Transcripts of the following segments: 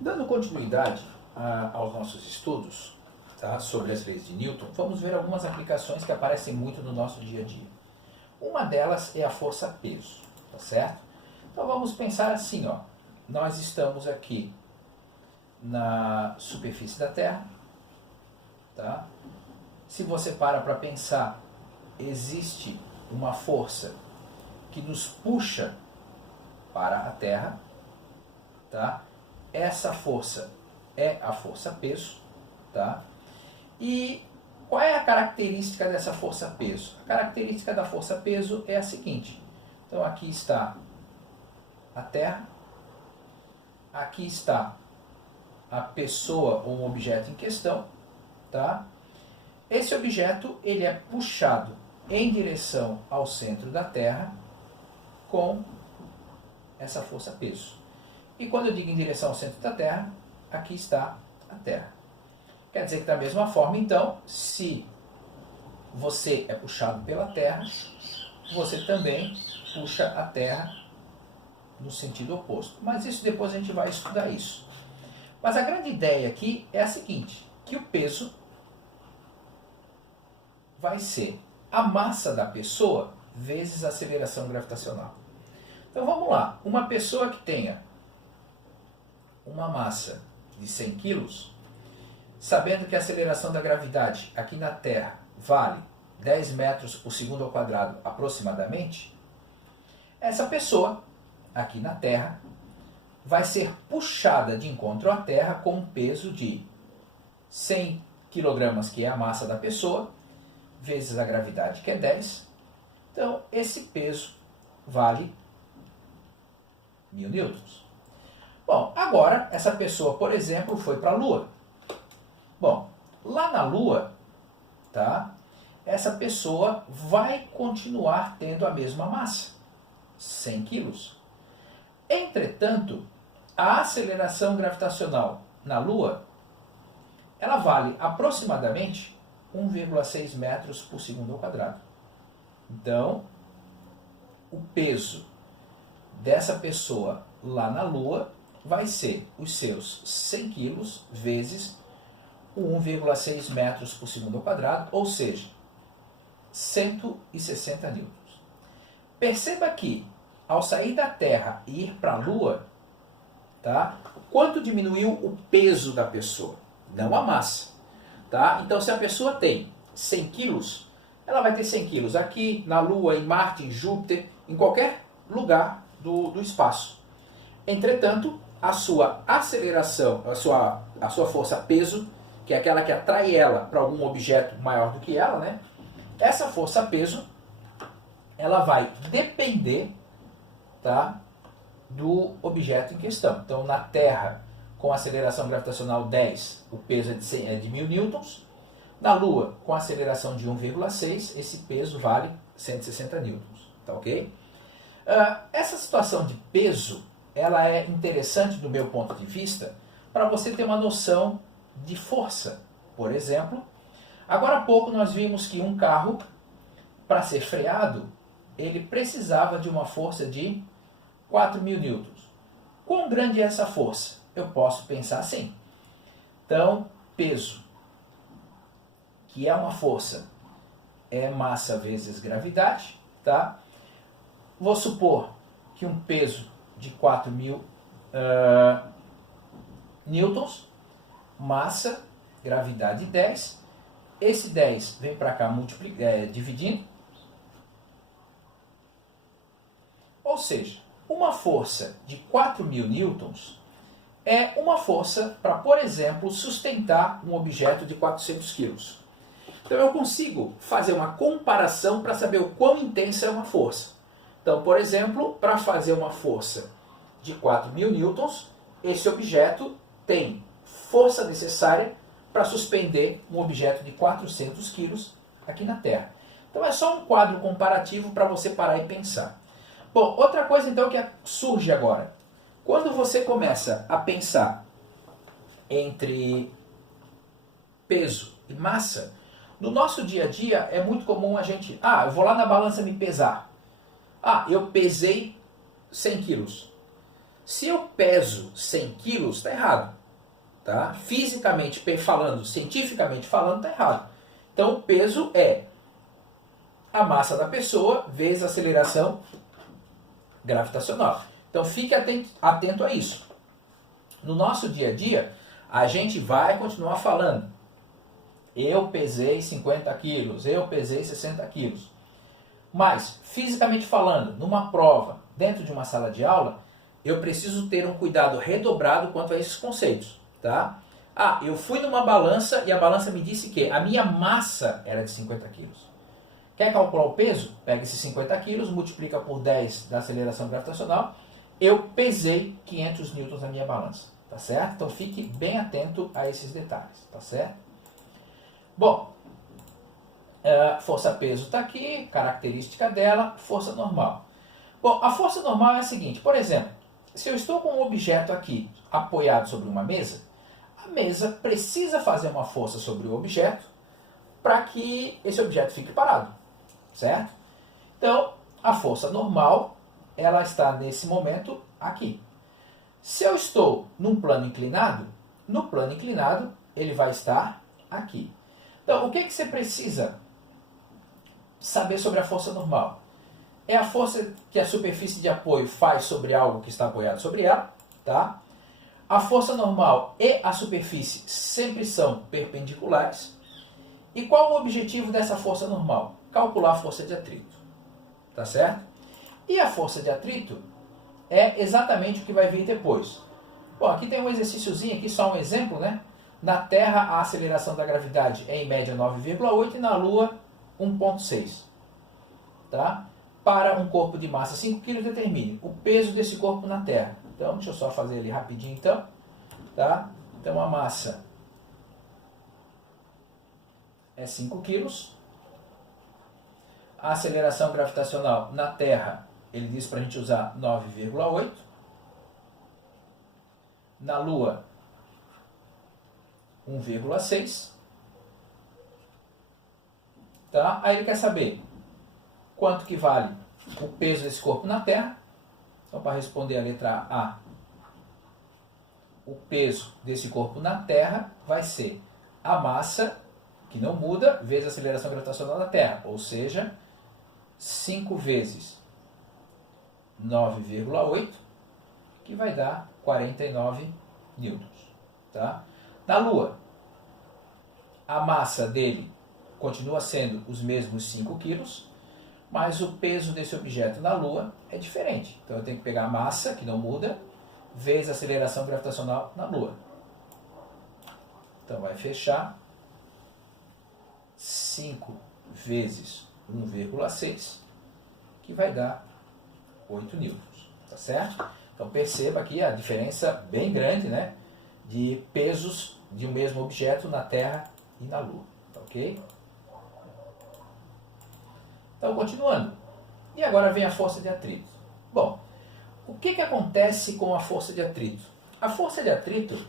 Dando continuidade aos nossos estudos, tá, sobre as leis de Newton, vamos ver algumas aplicações que aparecem muito no nosso dia a dia. Uma delas é a força-peso, tá certo? Então vamos pensar assim, ó. Nós estamos aqui na superfície da Terra, tá? Se você para pensar, existe uma força que nos puxa para a Terra, tá? Essa força é a força-peso, tá? E qual é a característica dessa força-peso? A característica da força-peso é a seguinte. Então aqui está a Terra, aqui está a pessoa ou um objeto em questão, tá? Esse objeto ele é puxado em direção ao centro da Terra com essa força-peso. E quando eu digo em direção ao centro da Terra, aqui está a Terra. Quer dizer que da mesma forma, então, se você é puxado pela Terra, você também puxa a Terra no sentido oposto. Mas isso depois a gente vai estudar isso. Mas a grande ideia aqui é a seguinte, que o peso vai ser a massa da pessoa vezes a aceleração gravitacional. Então vamos lá, uma pessoa que tenha uma massa de 100 kg, sabendo que a aceleração da gravidade aqui na Terra vale 10 metros por segundo ao quadrado aproximadamente, essa pessoa aqui na Terra vai ser puxada de encontro à Terra com um peso de 100 kg, que é a massa da pessoa, vezes a gravidade, que é 10. Então, esse peso vale 1000 newtons. Bom, agora, essa pessoa, por exemplo, foi para a Lua. Bom, lá na Lua, tá, essa pessoa vai continuar tendo a mesma massa, 100 quilos. Entretanto, a aceleração gravitacional na Lua, ela vale aproximadamente 1,6 metros por segundo ao quadrado. Então, o peso dessa pessoa lá na Lua vai ser os seus 100 quilos vezes o 1,6 metros por segundo ao quadrado, ou seja, 160 newtons. Perceba que, ao sair da Terra e ir para a Lua, tá, quanto diminuiu o peso da pessoa? Não a massa. Tá? Então, se a pessoa tem 100 quilos, ela vai ter 100 quilos aqui, na Lua, em Marte, em Júpiter, em qualquer lugar do espaço. Entretanto, a sua aceleração, a sua força-peso, que é aquela que atrai ela para algum objeto maior do que ela, né? Essa força-peso, ela vai depender, tá, do objeto em questão. Então, na Terra, com aceleração gravitacional 10, o peso é de 1000 newtons. Na Lua, com aceleração de 1,6, esse peso vale 160 newtons. Tá ok? Essa situação de peso, ela é interessante do meu ponto de vista para você ter uma noção de força. Por exemplo, agora há pouco nós vimos que um carro, para ser freado, ele precisava de uma força de 4.000 newtons. Quão grande é essa força? Eu posso pensar assim. Então, peso, que é uma força, é massa vezes gravidade, tá? Vou supor que um peso de 4.000 newtons, massa, gravidade 10. Esse 10 vem para cá dividindo. Ou seja, uma força de 4.000 newtons é uma força para, por exemplo, sustentar um objeto de 400 quilos. Então eu consigo fazer uma comparação para saber o quão intensa é uma força. Então, por exemplo, para fazer uma força de 4.000 newtons, esse objeto tem força necessária para suspender um objeto de 400 quilos aqui na Terra. Então é só um quadro comparativo para você parar e pensar. Bom, outra coisa então que surge agora. Quando você começa a pensar entre peso e massa, no nosso dia a dia é muito comum a gente... eu vou lá na balança me pesar. Eu pesei 100 quilos. Se eu peso 100 quilos, está errado. Tá? Fisicamente falando, cientificamente falando, está errado. Então, o peso é a massa da pessoa vezes a aceleração gravitacional. Então, fique atento a isso. No nosso dia a dia, a gente vai continuar falando. Eu pesei 50 quilos, eu pesei 60 quilos. Mas, fisicamente falando, numa prova, dentro de uma sala de aula, eu preciso ter um cuidado redobrado quanto a esses conceitos. Tá? Ah, eu fui numa balança e a balança me disse que a minha massa era de 50 quilos. Quer calcular o peso? Pega esses 50 quilos, multiplica por 10 da aceleração gravitacional. Eu pesei 500 newtons na minha balança. Tá certo? Então fique bem atento a esses detalhes. Tá certo? Bom, força-peso está aqui, característica dela, força normal. Bom, a força normal é a seguinte, por exemplo, se eu estou com um objeto aqui apoiado sobre uma mesa, a mesa precisa fazer uma força sobre o objeto para que esse objeto fique parado, certo? Então, a força normal, ela está nesse momento aqui. Se eu estou num plano inclinado, no plano inclinado ele vai estar aqui. Então, o que você precisa saber sobre a força normal? É a força que a superfície de apoio faz sobre algo que está apoiado sobre ela, tá? A força normal e a superfície sempre são perpendiculares. E qual o objetivo dessa força normal? Calcular a força de atrito, tá certo? E a força de atrito é exatamente o que vai vir depois. Bom, aqui tem um exercíciozinho, aqui só um exemplo, né? Na Terra, a aceleração da gravidade é em média 9,8 e na Lua 1,6. Tá? Para um corpo de massa 5 kg, determine o peso desse corpo na Terra. Então, deixa eu só fazer ali rapidinho, então. Tá? Então, a massa é 5 kg. A aceleração gravitacional na Terra, ele diz para a gente usar 9,8. Na Lua, 1,6. Tá? Aí ele quer saber quanto que vale o peso desse corpo na Terra. Então, para responder a letra A, o peso desse corpo na Terra vai ser a massa, que não muda, vezes a aceleração gravitacional da Terra. Ou seja, 5 vezes 9,8, que vai dar 49 newtons. Tá? Na Lua, a massa dele continua sendo os mesmos 5 quilos, mas o peso desse objeto na Lua é diferente. Então eu tenho que pegar a massa, que não muda, vezes a aceleração gravitacional na Lua. Então vai fechar 5 vezes 1,6, que vai dar 8 newtons. Tá certo? Então perceba aqui a diferença bem grande, né, de pesos de um mesmo objeto na Terra e na Lua. Tá ok? Então, continuando. E agora vem a força de atrito. Bom, o que acontece com a força de atrito? A força de atrito,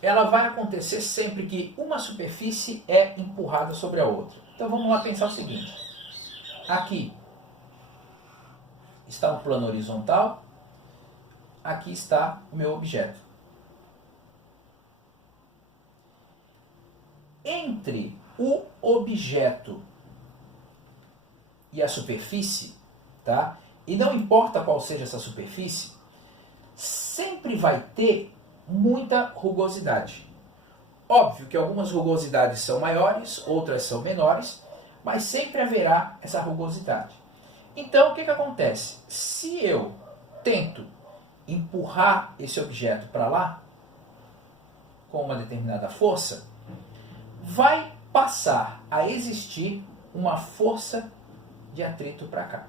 ela vai acontecer sempre que uma superfície é empurrada sobre a outra. Então, vamos lá pensar o seguinte. Aqui está um plano horizontal. Aqui está o meu objeto. Entre o objeto e a superfície, tá? E não importa qual seja essa superfície, sempre vai ter muita rugosidade. Óbvio que algumas rugosidades são maiores, outras são menores, mas sempre haverá essa rugosidade. Então, o que acontece? Se eu tento empurrar esse objeto para lá, com uma determinada força, vai passar a existir uma força de atrito para cá.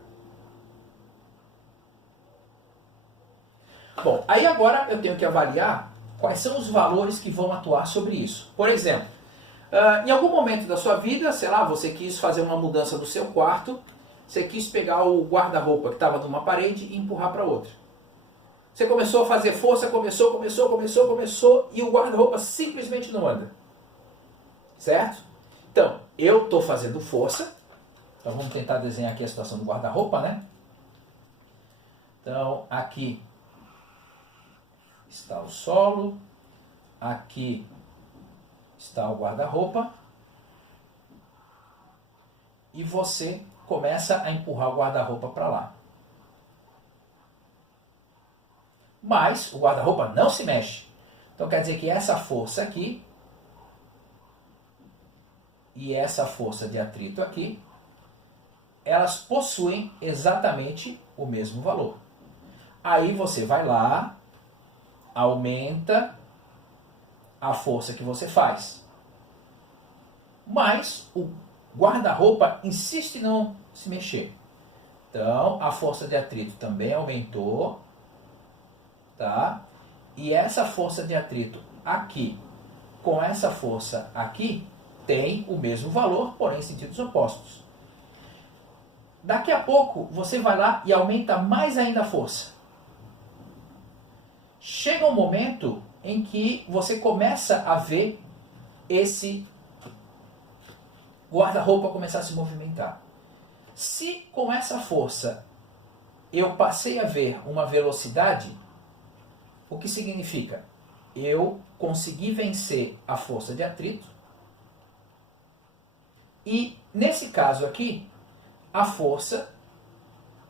Bom, aí agora eu tenho que avaliar quais são os valores que vão atuar sobre isso. Por exemplo, em algum momento da sua vida, sei lá, você quis fazer uma mudança do seu quarto, você quis pegar o guarda-roupa que estava numa parede e empurrar para outra. Você começou a fazer força, começou, e o guarda-roupa simplesmente não anda. Certo? Então, eu estou fazendo força. Então, vamos tentar desenhar aqui a situação do guarda-roupa, né? Então, aqui está o solo, aqui está o guarda-roupa, e você começa a empurrar o guarda-roupa para lá. Mas o guarda-roupa não se mexe. Então quer dizer que essa força aqui e essa força de atrito aqui, elas possuem exatamente o mesmo valor. Aí você vai lá, aumenta a força que você faz. Mas o guarda-roupa insiste em não se mexer. Então a força de atrito também aumentou, tá? E essa força de atrito aqui com essa força aqui tem o mesmo valor, porém em sentidos opostos. Daqui a pouco você vai lá e aumenta mais ainda a força. Chega um momento em que você começa a ver esse guarda-roupa começar a se movimentar. Se com essa força eu passei a ver uma velocidade, o que significa? Eu consegui vencer a força de atrito e, nesse caso aqui, a força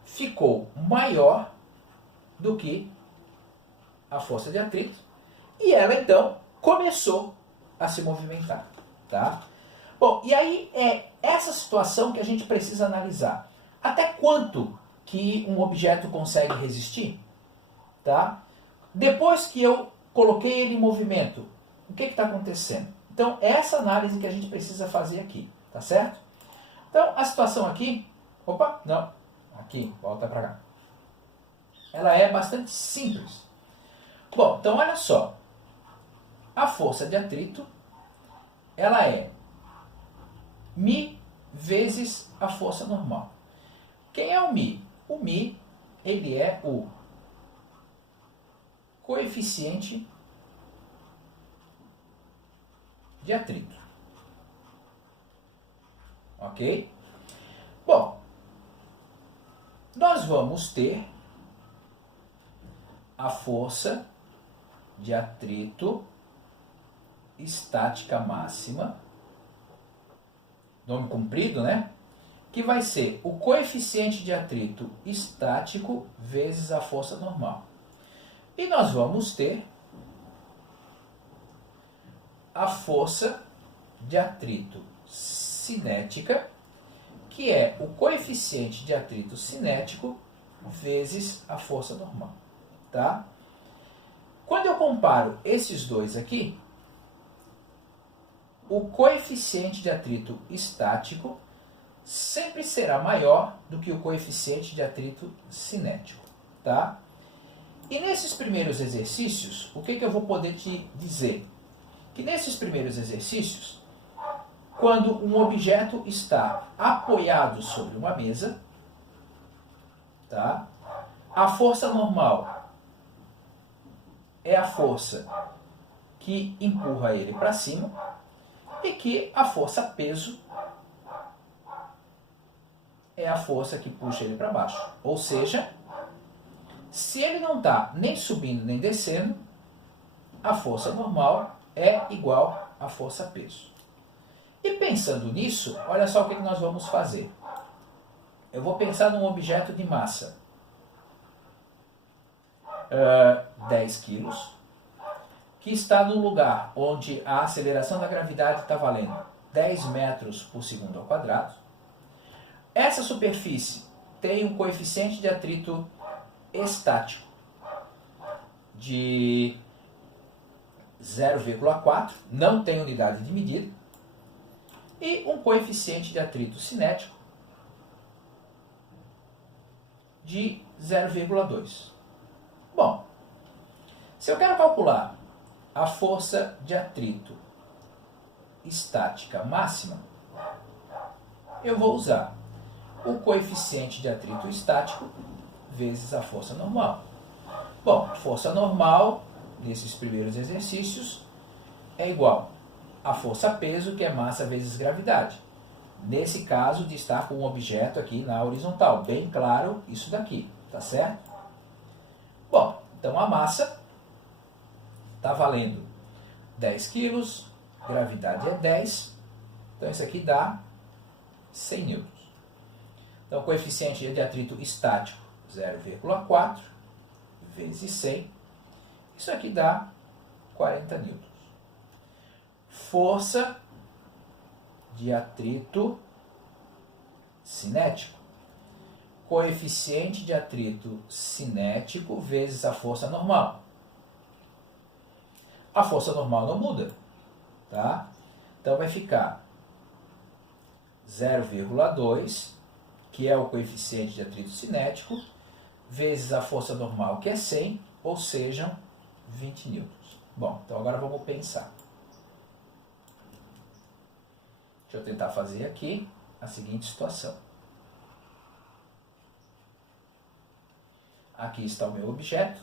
ficou maior do que a força de atrito e ela então começou a se movimentar, tá? Bom, e aí é essa situação que a gente precisa analisar. Até quanto que um objeto consegue resistir, tá? Depois que eu coloquei ele em movimento, o que está acontecendo? Então, é essa análise que a gente precisa fazer aqui, tá certo? Então, a situação aqui, opa, não, aqui, volta para cá. Ela é bastante simples. Bom, então olha só. A força de atrito, ela é μ vezes a força normal. Quem é o μ? O μ, ele é o coeficiente de atrito. Ok? Bom, nós vamos ter a força de atrito estática máxima, nome comprido, né? Que vai ser o coeficiente de atrito estático vezes a força normal. E nós vamos ter a força de atrito cinética, que é o coeficiente de atrito cinético vezes a força normal, tá? Quando eu comparo esses dois aqui, o coeficiente de atrito estático sempre será maior do que o coeficiente de atrito cinético, tá? E nesses primeiros exercícios, o que eu vou poder te dizer? Que nesses primeiros exercícios, quando um objeto está apoiado sobre uma mesa, tá? A força normal é a força que empurra ele para cima e que a força peso é a força que puxa ele para baixo. Ou seja, se ele não está nem subindo nem descendo, a força normal é igual à força peso. E pensando nisso, olha só o que nós vamos fazer. Eu vou pensar num objeto de massa 10 quilos, que está num lugar onde a aceleração da gravidade está valendo 10 metros por segundo ao quadrado. Essa superfície tem um coeficiente de atrito estático de 0,4, não tem unidade de medida, e um coeficiente de atrito cinético de 0,2. Bom, se eu quero calcular a força de atrito estática máxima, eu vou usar o coeficiente de atrito estático vezes a força normal. Bom, força normal, nesses primeiros exercícios, é igual a força-peso, que é massa vezes gravidade. Nesse caso, de estar com um objeto aqui na horizontal. Bem claro isso daqui, tá certo? Bom, então a massa está valendo 10 quilos, gravidade é 10, então isso aqui dá 100 newtons. Então, o coeficiente de atrito estático, 0,4 vezes 100, isso aqui dá 40 newtons. Força de atrito cinético. Coeficiente de atrito cinético vezes a força normal. A força normal não muda, tá? Então vai ficar 0,2, que é o coeficiente de atrito cinético, vezes a força normal, que é 100, ou sejam 20 newtons. Bom, então agora vamos pensar. Deixa eu tentar fazer aqui a seguinte situação. Aqui está o meu objeto.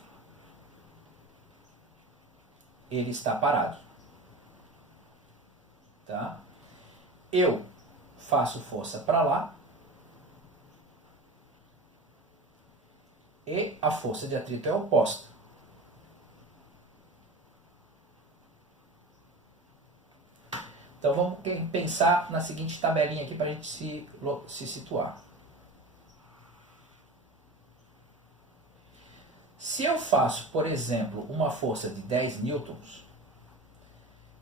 Ele está parado. Tá? Eu faço força para lá. E a força de atrito é oposta. Então vamos pensar na seguinte tabelinha aqui para a gente se situar. Se eu faço, por exemplo, uma força de 10 newtons,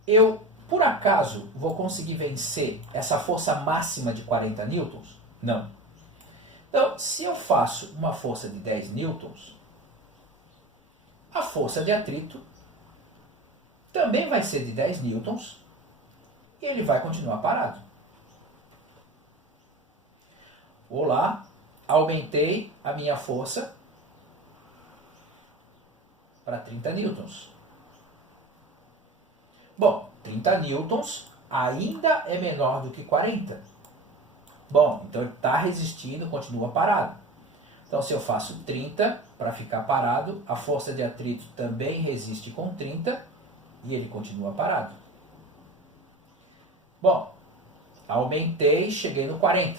eu, por acaso, vou conseguir vencer essa força máxima de 40 newtons? Não. Então, se eu faço uma força de 10 newtons, a força de atrito também vai ser de 10 newtons e ele vai continuar parado. Vou lá, aumentei a minha força para 30 newtons. Bom, 30 newtons ainda é menor do que 40. Bom, então ele está resistindo, continua parado. Então, se eu faço 30 para ficar parado, a força de atrito também resiste com 30 e ele continua parado. Bom, aumentei, cheguei no 40.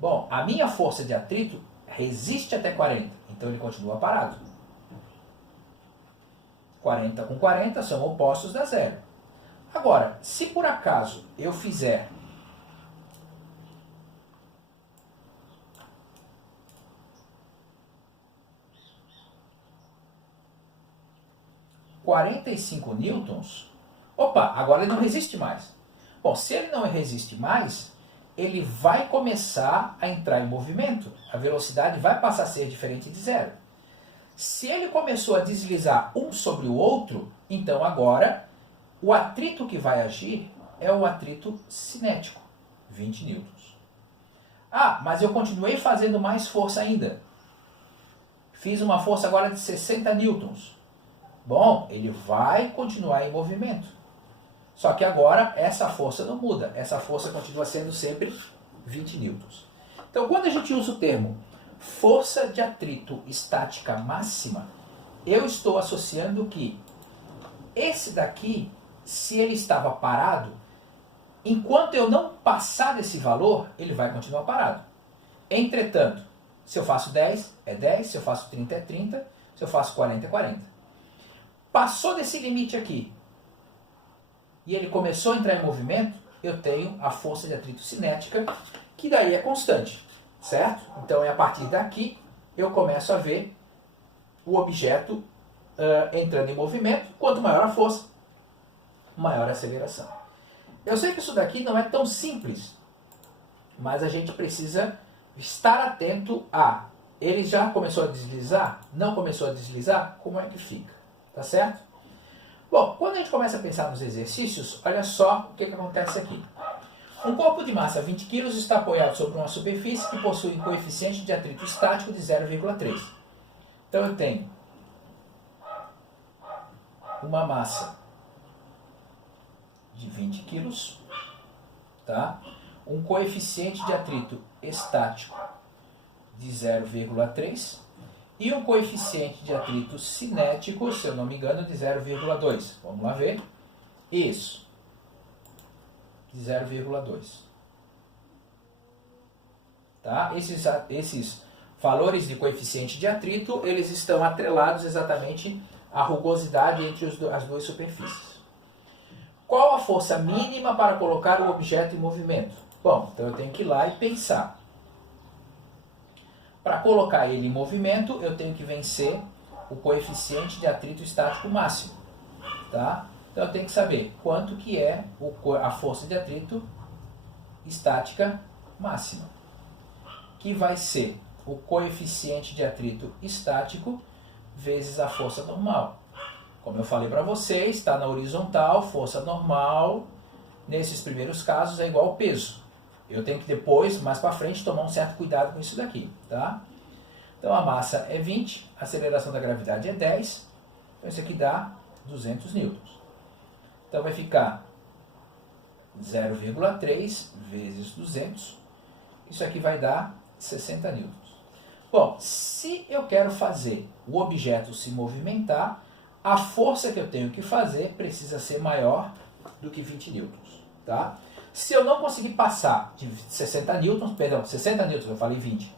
Bom, a minha força de atrito resiste até 40, então ele continua parado. 40 com 40 são opostos da zero. Agora, se por acaso eu fizer (45 newtons), opa, agora ele não resiste mais. Bom, se ele não resiste mais, ele vai começar a entrar em movimento. A velocidade vai passar a ser diferente de zero. Se ele começou a deslizar um sobre o outro, então agora o atrito que vai agir é o atrito cinético, 20 newtons. Ah, mas eu continuei fazendo mais força ainda. Fiz uma força agora de 60 newtons. Bom, ele vai continuar em movimento. Só que agora essa força não muda. Essa força continua sendo sempre 20 newtons. Então, quando a gente usa o termo força de atrito estática máxima, eu estou associando que esse daqui, se ele estava parado, enquanto eu não passar desse valor, ele vai continuar parado. Entretanto, se eu faço 10, é 10, se eu faço 30, é 30, se eu faço 40, é 40. Passou desse limite aqui e ele começou a entrar em movimento, eu tenho a força de atrito cinética, que daí é constante, certo? Então, é a partir daqui eu começo a ver o objeto entrando em movimento. Quanto maior a força, maior a aceleração. Eu sei que isso daqui não é tão simples, mas a gente precisa estar atento a: ele já começou a deslizar? Não começou a deslizar? Como é que fica? Tá certo? Bom, quando a gente começa a pensar nos exercícios, olha só o que acontece aqui. Um corpo de massa 20 kg está apoiado sobre uma superfície que possui um coeficiente de atrito estático de 0,3. Então eu tenho uma massa de 20 kg, tá? Um coeficiente de atrito estático de 0,3 e um coeficiente de atrito cinético, se eu não me engano, de 0,2. Vamos lá ver. Isso. De 0,2. Tá? Esses valores de coeficiente de atrito, eles estão atrelados exatamente a rugosidade entre as duas superfícies. Qual a força mínima para colocar o objeto em movimento? Bom, então eu tenho que ir lá e pensar. Para colocar ele em movimento, eu tenho que vencer o coeficiente de atrito estático máximo. Tá? Então eu tenho que saber quanto que é a força de atrito estática máxima, que vai ser o coeficiente de atrito estático vezes a força normal. Como eu falei para vocês, está na horizontal, força normal, nesses primeiros casos é igual ao peso. Eu tenho que depois, mais para frente, tomar um certo cuidado com isso daqui. Tá? Então a massa é 20, a aceleração da gravidade é 10, então isso aqui dá 200 newtons. Então vai ficar 0,3 vezes 200, isso aqui vai dar 60 newtons. Bom, se eu quero fazer o objeto se movimentar, a força que eu tenho que fazer precisa ser maior do que 20 newtons. Tá? Se eu não conseguir passar de 60 newtons, perdão, 60 newtons, eu falei 20.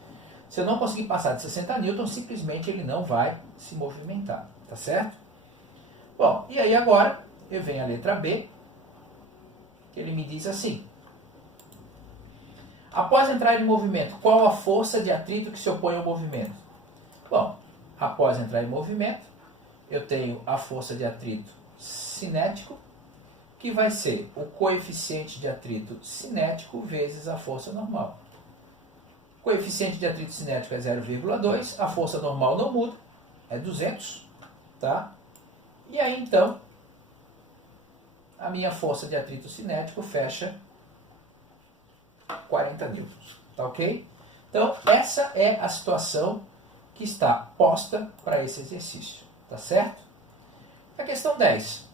Se eu não conseguir passar de 60 newtons, simplesmente ele não vai se movimentar. Tá certo? Bom, e aí agora eu venho a letra B, que ele me diz assim. Após entrar em movimento, qual a força de atrito que se opõe ao movimento? Bom, após entrar em movimento, eu tenho a força de atrito cinético, que vai ser o coeficiente de atrito cinético vezes a força normal. O coeficiente de atrito cinético é 0,2, a força normal não muda, é 200, tá? E aí então, a minha força de atrito cinético fecha 40 newtons, tá ok? Então, essa é a situação que está posta para esse exercício, tá certo? A questão 10.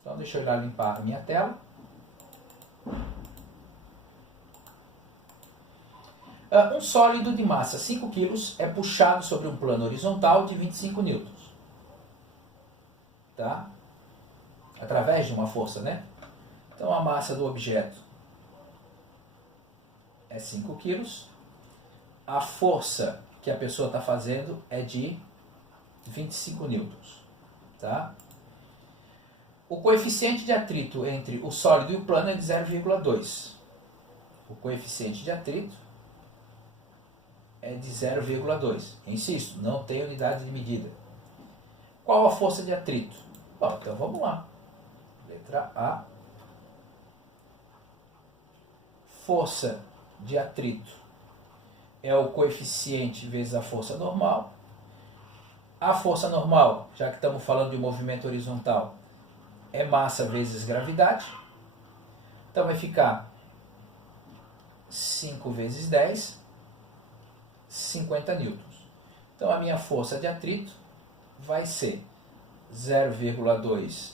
Então, deixa eu ir lá limpar a minha tela. Um sólido de massa 5 kg é puxado sobre um plano horizontal de 25 newtons. Tá? Através de uma força, né? Então, a massa do objeto é 5 kg. A força que a pessoa está fazendo é de 25 newtons. Tá? O coeficiente de atrito entre o sólido e o plano é de 0,2. O coeficiente de atrito é de 0,2. Insisto, não tem unidade de medida. Qual a força de atrito? Bom, então vamos lá. Letra A. Força de atrito é o coeficiente vezes a força normal. A força normal, já que estamos falando de movimento horizontal, é massa vezes gravidade. Então vai ficar 5 vezes 10, 50 newtons. Então a minha força de atrito vai ser 0,2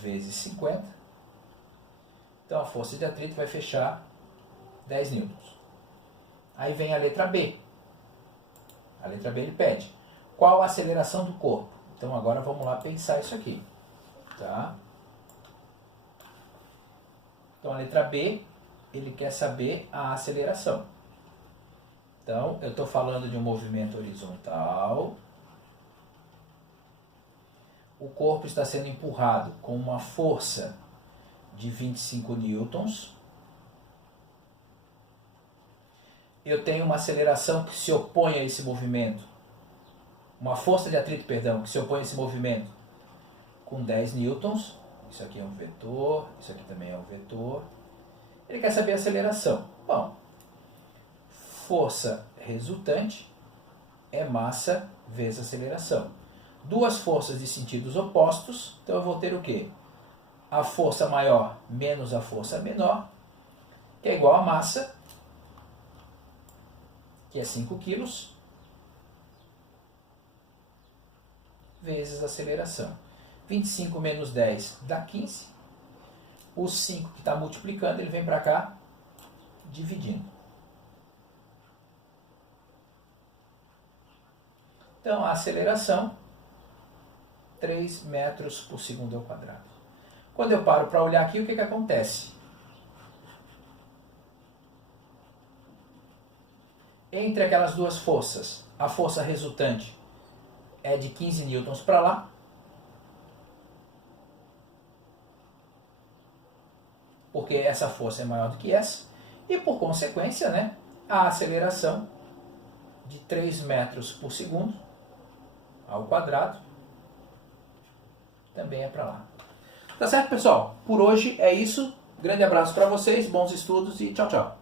vezes 50. Então a força de atrito vai fechar 10 newtons. Aí vem a letra B. A letra B ele pede qual a aceleração do corpo. Então agora vamos lá pensar isso aqui. Tá? Então a letra B, ele quer saber a aceleração. Então eu estou falando de um movimento horizontal. O corpo está sendo empurrado com uma força de 25 newtons. Eu tenho uma aceleração que se opõe a esse movimento. Uma força de atrito, perdão, que se opõe a esse movimento com 10 newtons. Isso aqui é um vetor, isso aqui também é um vetor. Ele quer saber a aceleração. Bom, força resultante é massa vezes aceleração. Duas forças de sentidos opostos, então eu vou ter o quê? A força maior menos a força menor, que é igual a massa, que é 5 kg, vezes a aceleração. 25 menos 10 dá 15. O 5 que está multiplicando, ele vem para cá, dividindo. Então, a aceleração, 3 metros por segundo ao quadrado. Quando eu paro para olhar aqui, o que, que acontece? Entre aquelas duas forças, a força resultante é de 15 newtons para lá. Porque essa força é maior do que essa. E por consequência, né, a aceleração de 3 metros por segundo ao quadrado também é para lá. Tá certo, pessoal? Por hoje é isso. Grande abraço para vocês, bons estudos e tchau, tchau.